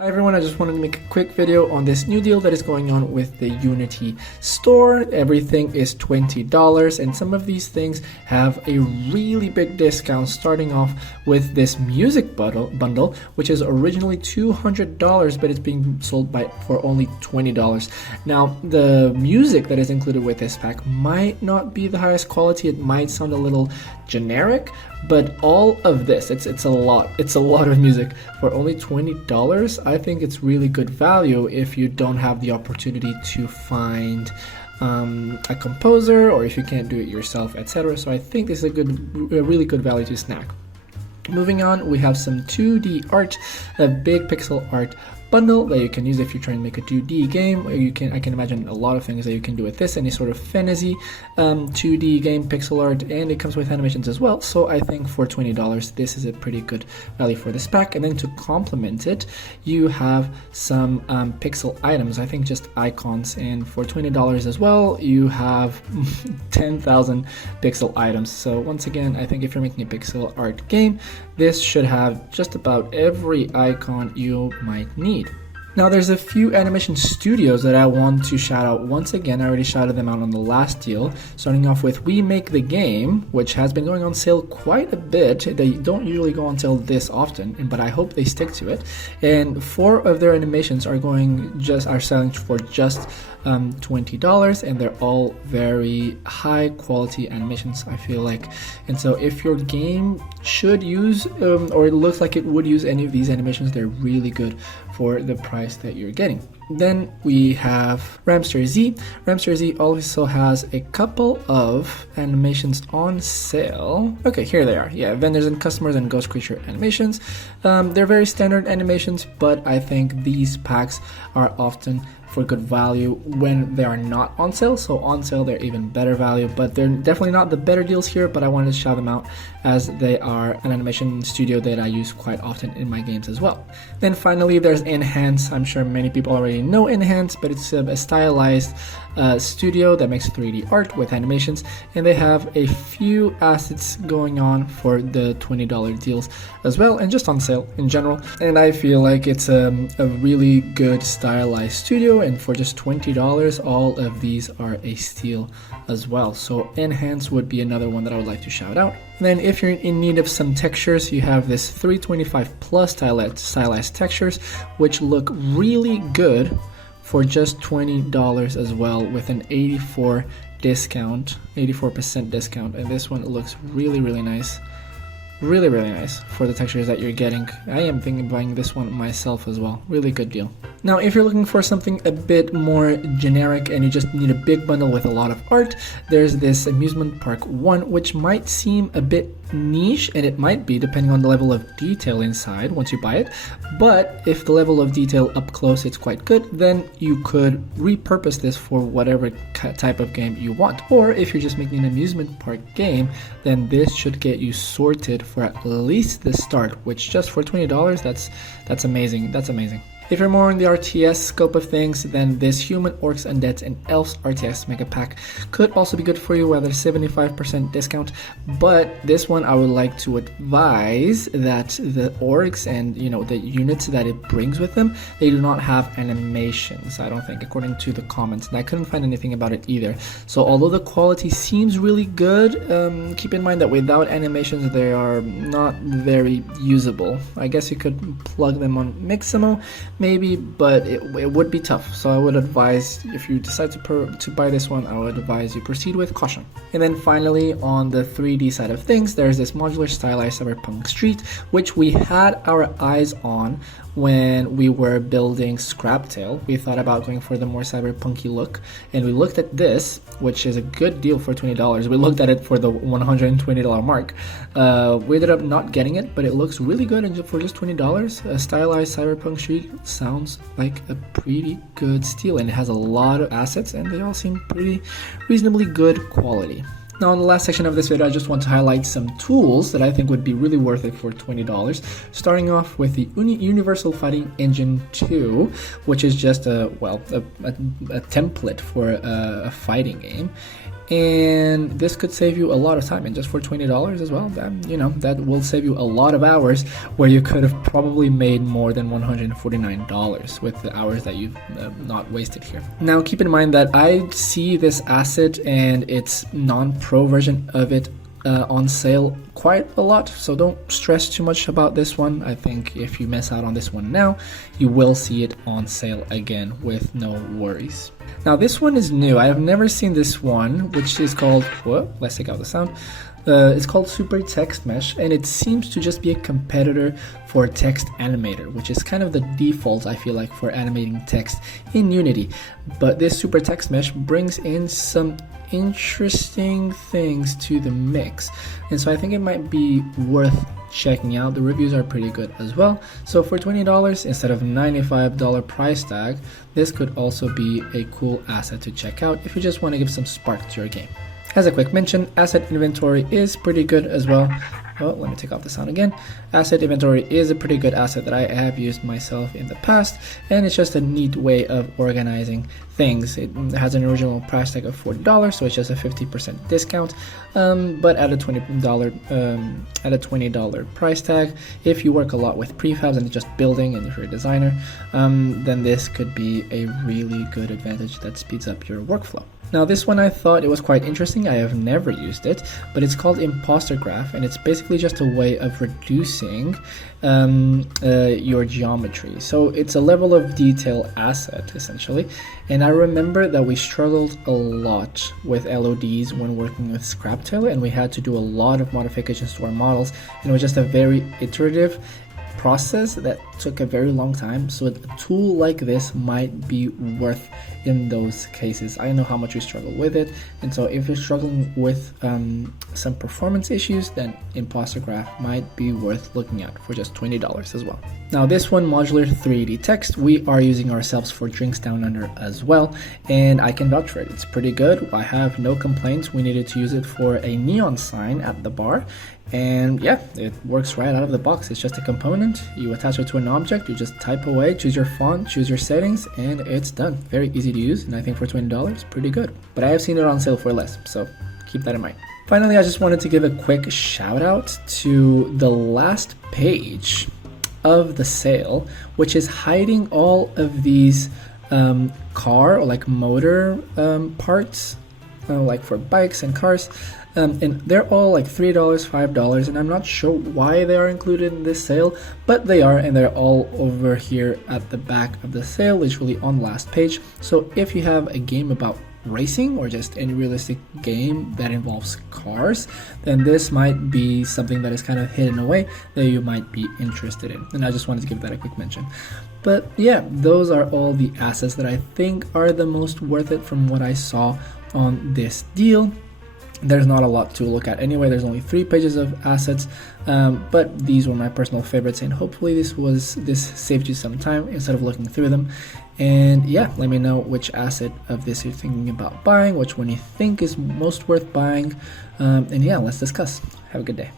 Hi everyone, I just wanted to make a quick video on this new deal that is going on with the Unity store. Everything is $20 and some of these things have a really big discount, starting off with this music bundle which is originally $200 but it's being sold for only $20. Now the music that is included with this pack might not be the highest quality, it might sound a little generic, but all of this, it's a lot of music for only $20. I think it's really good value if you don't have the opportunity to find a composer, or if you can't do it yourself, etc. So I think this is a really good value to snag. Moving on, we have some 2D art, a big pixel art bundle that you can use if you're trying to make a 2D game. I can imagine a lot of things that you can do with this, any sort of fantasy 2D game pixel art, and it comes with animations as well. So I think for $20 this is a pretty good value for this pack. And then to complement it, you have some pixel items, I think just icons, and for $20 as well you have 10,000 pixel items. So once again, I think if you're making a pixel art game, this should have just about every icon you might need. Now there's a few animation studios that I want to shout out once again. I already shouted them out on the last deal, starting off with We Make the Game, which has been going on sale quite a bit. They don't usually go on sale this often, but I hope they stick to it. And 4 of their animations are selling for just $20, and they're all very high quality animations, I feel like. And so if your game should use or it looks like it would use any of these animations, they're really good for the price that you're getting. Then we have Ramster Z. Ramster Z also has a couple of animations on sale. Okay, here they are. Yeah, vendors and customers and ghost creature animations. They're very standard animations, but I think these packs are often for good value when they are not on sale. So on sale they're even better value, but they're definitely not the better deals here, but I wanted to shout them out as they are an animation studio that I use quite often in my games as well. Then finally there's Enhance. I'm sure many people already know Enhance, but it's a stylized studio that makes 3D art with animations, and they have a few assets going on for the $20 deals as well, and just on sale in general. And I feel like it's a really good stylized studio, and for just $20 all of these are a steal as well. So Enhance would be another one that I would like to shout out. And then if you're in need of some textures, you have this 325 plus stylized textures which look really good for just $20 as well, with an 84% discount. And this one looks really nice. Really nice for the textures that you're getting. I am thinking of buying this one myself as well. Really good deal. Now if you're looking for something a bit more generic and you just need a big bundle with a lot of art, there's this Amusement Park 1, which might seem a bit niche, and it might be depending on the level of detail inside once you buy it, but if the level of detail up close it's quite good, then you could repurpose this for whatever type of game you want. Or if you're just making an amusement park game, then this should get you sorted for at least the start, which just for $20, that's amazing. If you're more in the RTS scope of things, then this Human, Orcs, Undeads, and Elves RTS Mega Pack could also be good for you with a 75% discount. But this one I would like to advise that the Orcs and the units that it brings with them, they do not have animations, I don't think, according to the comments, and I couldn't find anything about it either. So although the quality seems really good, keep in mind that without animations they are not very usable. I guess you could plug them on Mixamo maybe, but it would be tough. So I would advise, if you decide to buy this one, I would advise you proceed with caution. And then finally, on the 3D side of things, there's this modular stylized cyberpunk street, which we had our eyes on when we were building Scraptail. We thought about going for the more cyberpunky look, and we looked at this, which is a good deal for $20. We looked at it for the $120 mark. We ended up not getting it, but it looks really good, and for just $20, a stylized cyberpunk street sounds like a pretty good steal, and it has a lot of assets, and they all seem pretty reasonably good quality. Now in the last section of this video, I just want to highlight some tools that I think would be really worth it for $20. Starting off with the Universal Fighting Engine 2, which is just a template for a fighting game. and this could save you a lot of time, and just for $20 as well, that will save you a lot of hours where you could have probably made more than $149 with the hours that you've not wasted here. Now keep in mind that I see this asset and its non-pro version of it on sale quite a lot, so don't stress too much about this one. I think if you miss out on this one now, you will see it on sale again with no worries. Now this one is new. I have never seen this one, which is called, let's take out the sound. It's called Super Text Mesh, and it seems to just be a competitor for Text Animator, which is kind of the default, I feel like, for animating text in Unity. But this Super Text Mesh brings in some interesting things to the mix, and so I think it might be worth checking out. The reviews are pretty good as well. So for $20 instead of $95 price tag, this could also be a cool asset to check out if you just want to give some spark to your game. As a quick mention, asset inventory is pretty good as well. Oh, let me take off the sound again. Asset inventory is a pretty good asset that I have used myself in the past, and it's just a neat way of organizing things. It has an original price tag of $40, so it's just a 50% discount. But at a $20 price tag, if you work a lot with prefabs and just building, and if you're a designer, then this could be a really good advantage that speeds up your workflow. Now this one, I thought it was quite interesting. I have never used it, but it's called Imposter Graph, and it's basically just a way of reducing your geometry. So it's a level of detail asset essentially, and I remember that we struggled a lot with LODs when working with Scraptail, and we had to do a lot of modifications to our models, and it was just a very iterative process that took a very long time. So a tool like this might be worth in those cases. I know how much we struggle with it, and so if you're struggling with some performance issues, then Imposter Graph might be worth looking at for just $20 as well. Now this one, Modular 3D Text, we are using ourselves for Drinks Down Under as well, and I can vouch for it. It's pretty good. I have no complaints. We needed to use it for a neon sign at the bar, and yeah, it works right out of the box. It's just a component. You attach it to an object, you just type away, choose your font, choose your settings, and it's done. Very easy to use, and I think for $20, pretty good. But I have seen it on sale for less, so keep that in mind. Finally, I just wanted to give a quick shout out to the last page of the sale, which is hiding all of these car or like motor parts, like for bikes and cars. And they're all like $3, $5, and I'm not sure why they are included in this sale, but they are, and they're all over here at the back of the sale, literally on last page. So if you have a game about racing or just any realistic game that involves cars, then this might be something that is kind of hidden away that you might be interested in, and I just wanted to give that a quick mention. But yeah, those are all the assets that I think are the most worth it from what I saw on this deal. There's not a lot to look at anyway. There's only 3 pages of assets, but these were my personal favorites, and hopefully this saved you some time instead of looking through them. And yeah, let me know which asset of this you're thinking about buying, which one you think is most worth buying, and yeah, let's discuss. Have a good day.